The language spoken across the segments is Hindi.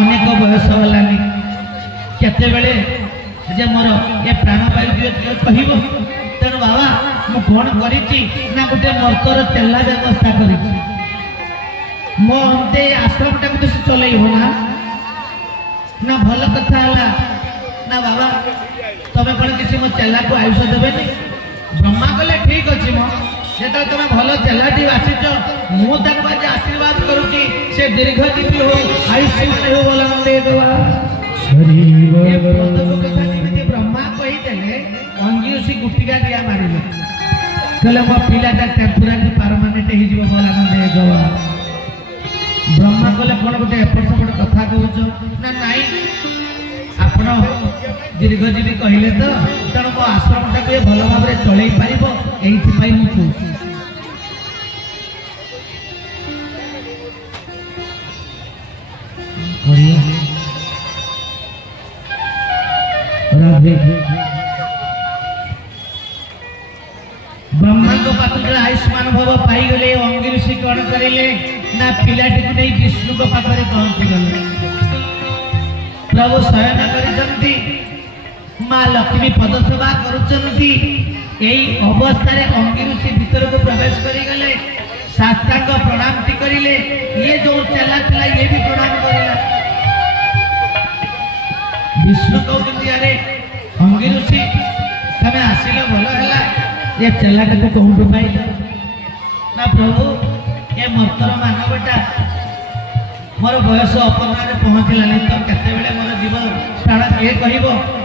अनेक बयस होलानी केतेबेले जे मोर ए प्राणवायु दियो कहिबो तेणु बाबा मु कौन करी ना गोटे मर्तर चेला व्यवस्था करी मो अंते आश्रम टाक तो चलैब ना भल कथा ना बाबा तमें कौन किसी मो चेला को आयुष देवे ब्रह्मा कले ठीक अच्छे मो जो तुम भल चेलाटी आसीच मुझे आशीर्वाद करुच्ची से दीर्घजीवी हो आयुष्मान हो बोल ब्रह्मा कहीदेले अंगी ऋषि गुटिका दिया मारे कहले मो पिलाटा टेम्पोरारी परमानेंट हो बोलानंद गवा ब्रह्मा कहले कौन गोटे एपट सेपट कथा कहूच ना नाई आपण दीर्घजीवी कहले तो तेणु मो आश्रम टाक भल भाव में चल पार ये मुझे ब्रह्मा को पात्र आयुष्मान भव पाई गले अंगी ऋषि कौन करेले ना पिलाटी को नहीं विष्णु को पाखरे पहुंची गले प्रभु शयन करिसंती माँ लक्ष्मी पदसेवा करुचंती एई अवस्था रे अंगी ऋषि भीतर को प्रवेश करी गले साष्टांग प्रणाम टी करिले ये जो चला चला ये भी प्रणाम करिला विष्णु कहते अरे अंगी ऋषि तमें आसिल भल है ये चेलाटा को कौटू पाइल ना प्रभु ये मर्तर मानवटा मोर बयस अपन्नारे पहुँचलानी तो केतेबेले मोर जीव प्राण किए कह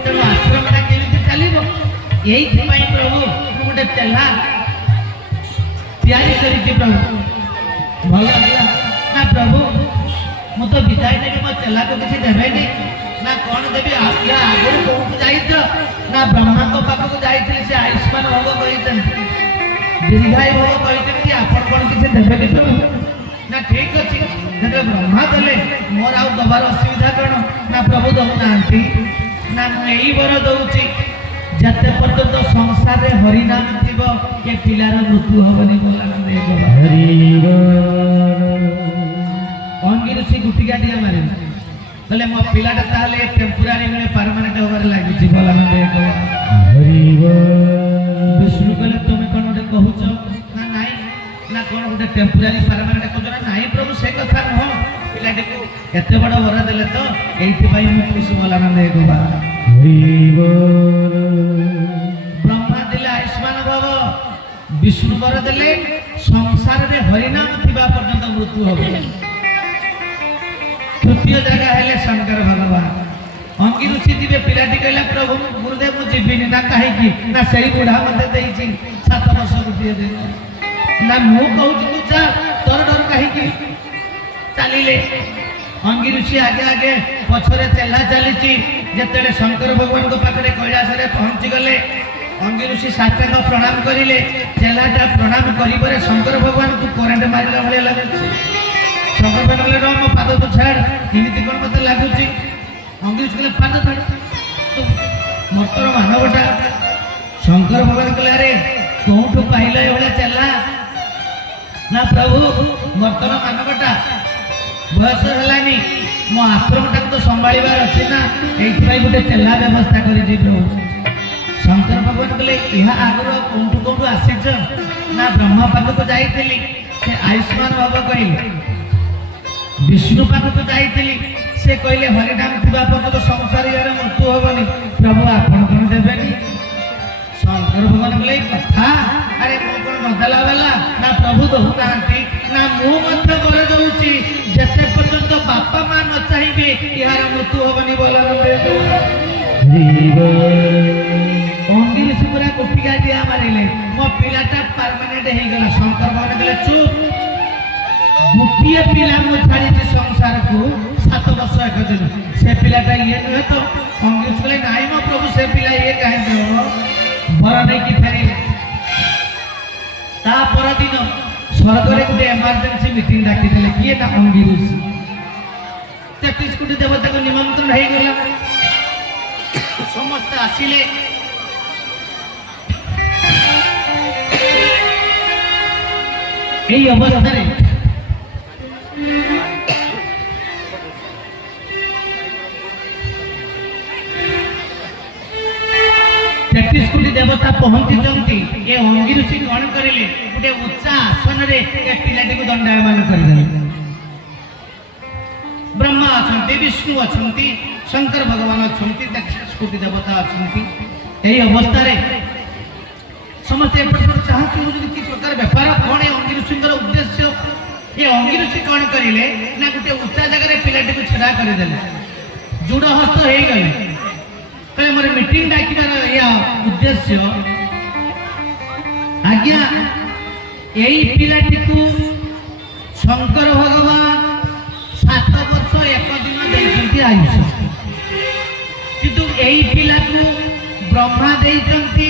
तेणु आश्रमटा केमी चलो यही प्रभु गोटे चेला तैयारी कर प्रभु भल ना प्रभु मु तो विदाय देवी मो चेला को किसी देवे ना कौन देवी या आगुरी कौन जाइछ ना ब्रह्मा को पाखक जाइछली से आयुष्मान भव कहिछन दीर्घायु भव कहिछन आपण कौन किसी देवे कि प्रभु ना ठीक अच्छे जब ब्रह्मा देले मोर आउ दबार असुविधा कौन ना प्रभु दौना ना यही बर दौची जते पर्यंत संसार रे हरिनाम थिबो के पिलार मृत्यु हबनी बोलानंद अंगी ऋषि गुटिका दिया मारे कहले मो पिलाटा ताले टेम्पोरारी में परमानेंट होबार लागिछि बोलानंद विष्णु कहले तुम कोन गोटे कहूछ ना नाई ना कोन गोटे टेम्पोरारी परमानेंट कहूछ ना नाई प्रभु से कथा न पिलाटी को केते बड़ वर देले तो एथि पई मु खुशी बोलानंद ब्रह्मा दिले आयुष्मान भव विष्णु वर देले संसार रे हरिनाम थिबा पर्यंत मृत्यु होबे तृतीय जगह है शंकर भगवान अंगी ऋषि दिवे पिलाटी कहला प्रभु गुरुदेव मुझे जीविनी ना कहीं ना सही बुढ़ा मत देई 7 वर्ष गोटे दिन ना मु कहूँ तू जा तोर डर कहीं चलिले अंगी ऋषि आगे आगे पछरे चेला चली जिते शंकर भगवान को पाखे कैलाश रे पहुंची गले अंगी ऋषि साष्टांग प्रणाम करिले चेलाटा प्रणाम करिबरे शंकर भगवान को करेंट मारिला भले लगे शंकर भगवान रो मो पाद तो छाड़ इमिति कोन मते लागुची अंगी ऋषि पाद छाड़ तो मर्तर मानवटा शंकर भगवान कहले अरे कोठू पाइला एवला चला ना प्रभु मर्तर मानवटा बयस हेलानी मो आश्रम टाक तो संभाळिबार अछि ना एथि गोटे चेला व्यवस्था करी प्रभु शंकर भगवान कहले यह आगर कोठू कोठू आसीछ ना ब्रह्मा पाखक जाइथिली से आयुष्मान बाबा कहले विष्णु पाखक जाइथिली से कहले हरिनाम थिबा पर्यंत संसार यार मृत्यु होबनी प्रभु आपण कोन देबेनी शंकर भगवान कहले कथा अरे मो कोन नदला वाला ना प्रभु दहुनांती ना मु मध्य बर दउची जते पर्यंत बापा मां न चाहिबे यार मृत्यु होबनी बोलानंद अंगी ऋषि पूरा कुटिका दिया मारिले मो पिलाटा परमानेंट हे गेला शंकर भगवान कहले चुप गोटे पिला मु छाड़ी संसार को 7 वर्ष 1 दिन से पिलाटा ये नुहे तो अंगी ऋषि कहले नाई मो प्रभु से पिला ये काहे देव बर नहीं कि फेरी ता पर दिन स्वर्ग रे गोटे इमरजेंसी मीटिंग डाकी देले किए ता अंगी ऋषि 33 कोटी देवता को निमंत्रण हे गेला समस्त आसिले এই অবস্থায় तेतीस कोटी देवता पहुंची ये अंगी ऋषि कौन करें गोटे उच्चा आसन रे पिलाटी को दंडायमान करदेले ब्रह्मा अच्छा विष्णु अच्छा शंकर भगवान अच्छा 33 कोटी देवता अच्छा यही अवस्था समस्त एपट चाहते कि प्रकार बेपार कौन ये अंगी ऋषि उद्देश्य ये अंगी ऋषि कौन करें ना गोटे उच्चा जगह पिलाटी को छेड़ा करदे जोड़ हस्त हो गले कहे मोर मीटिंग डाकिबार या उद्देश्य आज्ञा यही पिलाटी को शंकर भगवान 7 वर्ष 1 दिन देइछंती आयुष किंतु यही पिला को ब्रह्मा देइछंती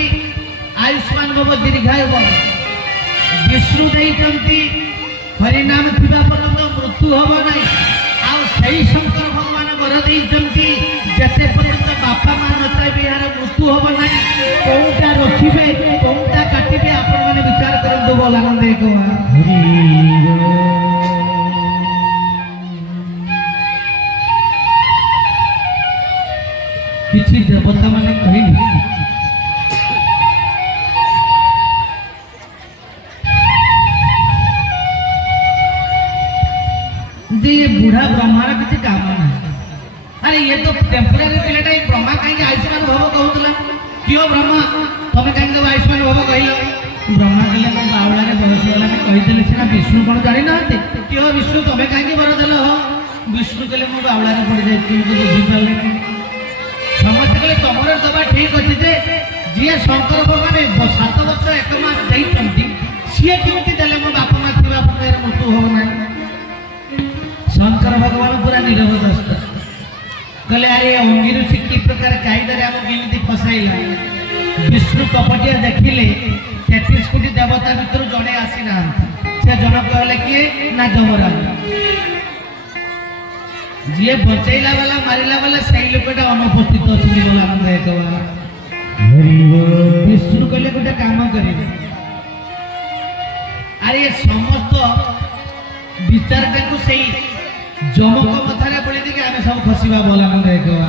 आयुष्मान भव दीर्घायु विष्णु देइछंती हरिनाम थिबा पर्यंत मृत्यु हब नाही आ सही शंकर भगवान वर देइछंती जते पर्यंत बापा मां नचाबे यार मृत्यु हब नाही कोनटा रखिबे कोनटा काटिबे आपण माने विचार करंदो बोल आनंद एकवा किछि देवता माने कहिली ये बूढ़ा ब्रह्मा किसी काम ना अरे ये तो टेम्पोरारी पिलाटा ये ब्रह्मा कहीं आयुष्मान भव कहूला क्यों ब्रह्मा तुम्हें कहीं आयुष्मान भव कहल ब्रह्मा कहले मो बावला रे बयस वाला ने कहिदेले सिना विष्णु कोन जानि नाते क्यों विष्णु तुम्हें कहीं बर देल हो विष्णु कहले मो बावला रे पड़ जाय तू तो बुझी पाले समस्त कहले तमर दबा ठीक अछि जे जे शंकर भगवान 7 वर्ष 1 मास देइछंती सिए केमति देले मो बापा मा थिबा पर मृत्यु हो नाही शंकर भगवान पूरा नीरव दस्त कहले अरे अंगी ऋषि की प्रकार कायदे आम केमती फसाइला विष्णु कपटिया देखिले 33 कोटी देवता भितर जड़े आसी ना से जन कहले किए ना जमराज जी बचैला वाला मारिला वाला सही लोकटा अनुपस्थित अछि बोला आनंद एकवा विष्णु कहले गोटे काम करिवे अरे समस्त विचारटा को सही जमक मथारे पड़ी थी आमे सब खसिबा बोला न देखवा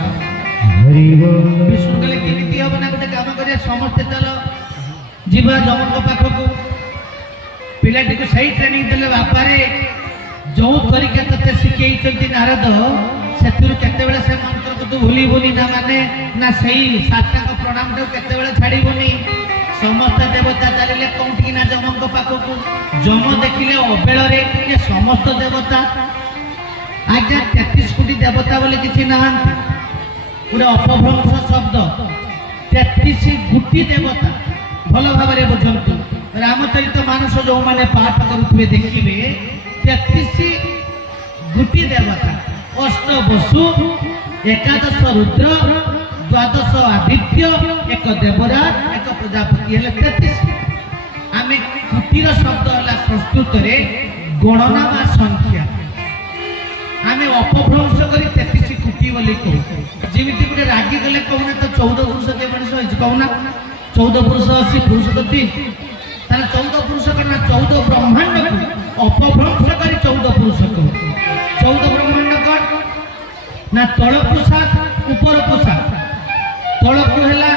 विष्णु कहले केमिति हम ना गोटे काम करिया समस्त चलो जीवा जमक पाखको पिलाटी को सही ट्रेनिंग देले बापा रे जो तरीका तते सिखै चंती नारद सेतुर केते बेले से मंत्र को तू भूली भूली ना माने ना सही सातटा को प्रणाम तो केते बेले छाड़ी बोनी समस्त देवता चलिले कोंठी ना जमक पाखको जम देखिले अबेल रे के समस्त देवता आज्ञा 33 कोटी देवता बोले किसी ना पूरे अपभ्रंश शब्द 33 कोटी देवता भल भाव बुझंतु रामचरित मानस जो माने पाठ करुवे देखिए 33 कोटी देवता 8 वसु 11 रुद्र 12 आदित्य 1 देवराज 1 प्रजापति हेले 33 आमे कोटीर शब्द हला संस्कृत रे गणना बा संख्या आमे अपभ्रंश करी 33 कोटी बोली कहू जेमिति गुटे रागी गले कहूना तो 14 पुरुष के मनुष्य होई कहूना 14 पुरुष 80 पुरुष तो 3 ताना 14 पुरुष करना 14 ब्रह्मांड को अपभ्रंश करी 14 पुरुष कहू 14 ब्रह्मांड कौन ना तळ प्रसाद ऊपर प्रसाद तळ को हैला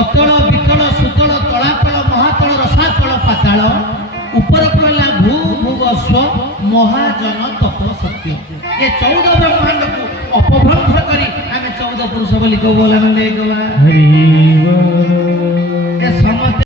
अतळ वितळ सुतळ तळातळ महातळ रसातळ पाताळ ऊपर को हैला भू भुवस्व महाजन तप सत्य ये 14 ब्रह्मांड को अपभ्रंश करी आमे 14 पुरुष बोली को बोला न देखवा